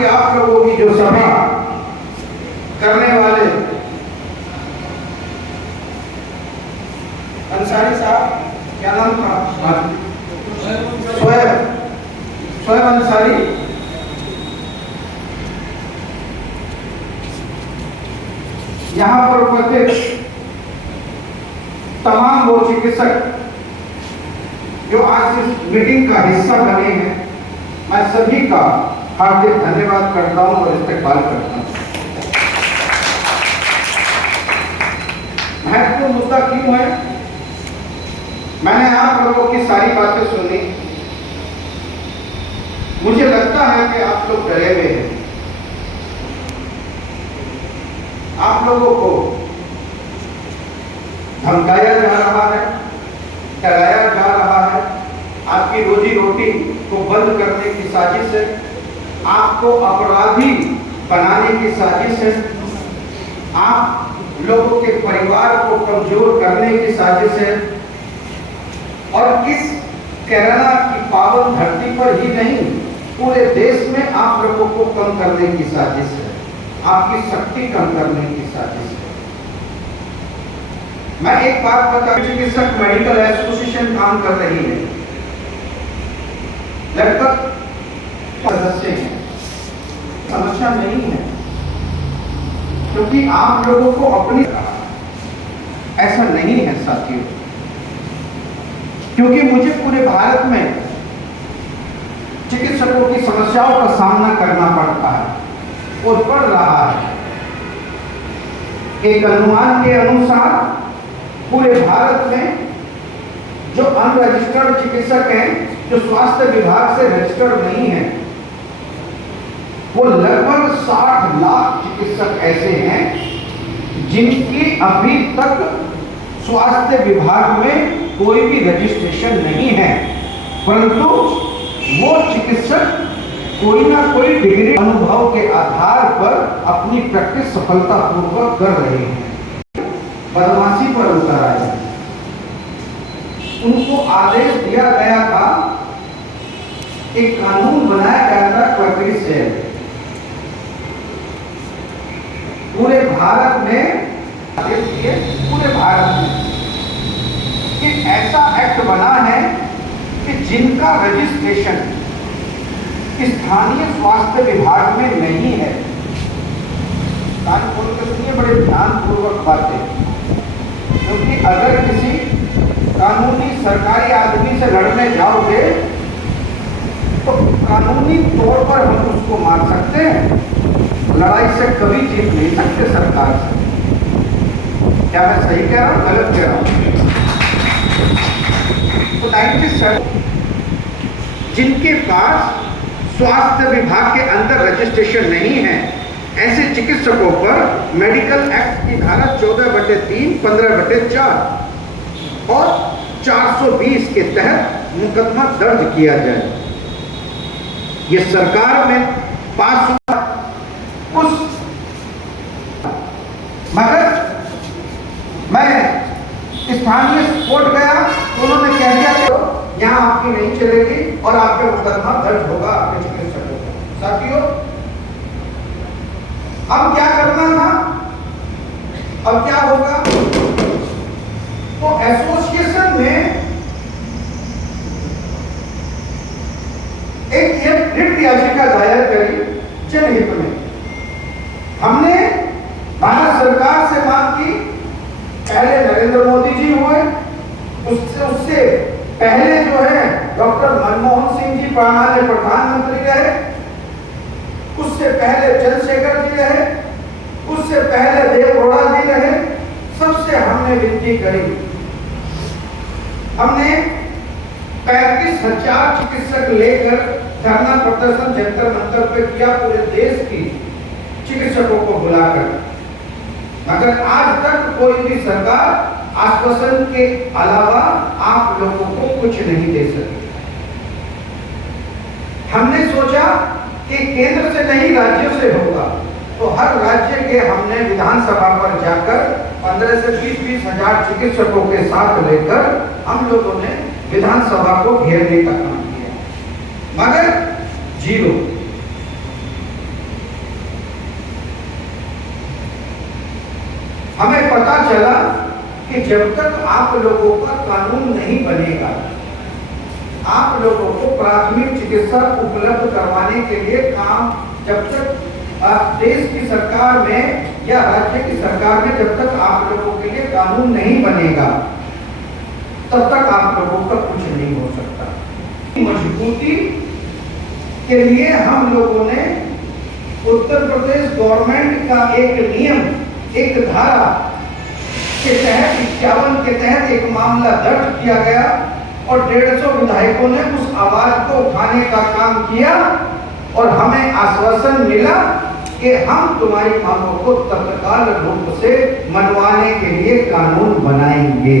की आप लोगों की जो सभा करने वाले अंसारी साहब, क्या नाम था? शोएब अंसारी, यहाँ पर उपस्थित तमाम वो चिकित्सक जो आज इस मीटिंग का हिस्सा बने हैं, मैं सभी का हार्दिक धन्यवाद करता हूं और इस्तेकबाल करता हूं। महत्वपूर्ण मुद्दा क्यों है? मैंने आप लोगों की सारी बातें सुनी। मुझे लगता है कि आप लोग डरे हुए हैं। आप लोगों को धमकाया जा रहा है, डराया जा रहा है, आपकी रोजी रोटी को बंद करने की साजिश है, आपको अपराधी बनाने की साजिश है, आप लोगों के परिवार को कमजोर करने की साजिश है और इस कोरोना की पावन धरती पर ही नहीं, पूरे देश में आप लोगों को कम करने की साजिश है, आपकी शक्ति कम करने की साजिश है। मैं एक बात बता, चिकित्सक मेडिकल एसोसिएशन काम कर रही है, लगभग सदस्य हैं, समस्या नहीं है, क्योंकि आप लोगों को अपनी ऐसा नहीं है साथियों, क्योंकि मुझे पूरे भारत में चिकित्सकों की समस्याओं का सामना करना पड़ता है और पड़ रहा है। एक अनुमान के अनुसार पूरे भारत में जो अनरजिस्टर्ड चिकित्सक हैं, जो स्वास्थ्य विभाग से रजिस्टर्ड नहीं है, वो लगभग 60 लाख चिकित्सक ऐसे हैं जिनकी अभी तक स्वास्थ्य विभाग में कोई भी रजिस्ट्रेशन नहीं है, परंतु वो चिकित्सक कोई ना कोई डिग्री अनुभव के आधार पर अपनी प्रैक्टिस सफलतापूर्वक कर रहे हैं। बदमाशी पर उतर आए, उनको आदेश दिया गया था, एक कानून बनाया गया था क्वार्टरी से पूरे भारत में, पूरे भारत में एक ऐसा एक्ट बना है कि जिनका रजिस्ट्रेशन स्थानीय स्वास्थ्य विभाग में नहीं है। कान खोल के सुनिए, बड़े ध्यानपूर्वक बातें, क्योंकि अगर किसी कानूनी सरकारी आदमी से लड़ने जाओगे तो कानूनी तौर पर हम उसको मार सकते हैं, लड़ाई से कभी जीत नहीं सकते सरकार से। क्या मैं सही कह रहा हूँ, गलत कह रहा हूँ? तो 97 जिनके पास स्वास्थ्य विभाग के अंदर रजिस्ट्रेशन नहीं है, ऐसे चिकित्सकों पर मेडिकल एक्ट की धारा 14/3, 15/4 और 420 के तहत मुकदमा दर्ज किया जाए। ये सरकार में पास हुआ उस, मगर मैं स्थानीय कोर्ट गया तो उन्होंने कह दिया कि यहाँ आपकी नहीं चलेगी और आप पे मुकदमा दर्ज होगा आपके चिकित्सकों को। साथियों, अब क्या करना था, अब क्या होगा? तो एसोसिएशन में एक रिट याचिका दायर करी जनहित में। हमने भारत सरकार से मांग की, पहले नरेंद्र मोदी जी हुए, उससे पहले जो है डॉक्टर मनमोहन सिंह जी माननीय प्रधानमंत्री रहे, उससे पहले चंद्रशेखर जी रहे, उससे पहले देवगौड़ा जी रहे, सबसे हमने विनती करी। हमने 35,000 चिकित्सक लेकर धरना प्रदर्शन जंतर मंतर पे किया, पूरे देश की चिकित्सकों को बुलाकर, मगर आज तक कोई भी सरकार आश्वासन के अलावा आप लोगों को कुछ नहीं दे सकी। हमने सोचा कि केंद्र से नहीं राज्यों से होगा, तो हर राज्य के हमने विधानसभा पर जाकर 15 से 20 हजार चिकित्सकों के साथ लेकर हम लोगों ने विधानसभा को घेरने का काम किया, मगर जीरो। हमें पता चला कि जब तक आप लोगों का कानून नहीं बनेगा, आप लोगों को प्राथमिक चिकित्सा उपलब्ध करवाने के लिए काम, जब तक देश की सरकार में या राज्य की सरकार में जब तक आप लोगों के लिए कानून नहीं बनेगा, तब तक आप लोगों का कुछ नहीं हो सकता। मजबूती के लिए हम लोगों ने उत्तर प्रदेश गवर्नमेंट का एक नियम, एक धारा के तहत 51 के तहत एक मामला दर्ज किया गया और 150 विधायकों ने उस आवाज को उठाने का काम किया और हमें आश्वासन मिला कि हम तुम्हारी मांगों को तत्काल रूप से मनवाने के लिए कानून बनाएंगे।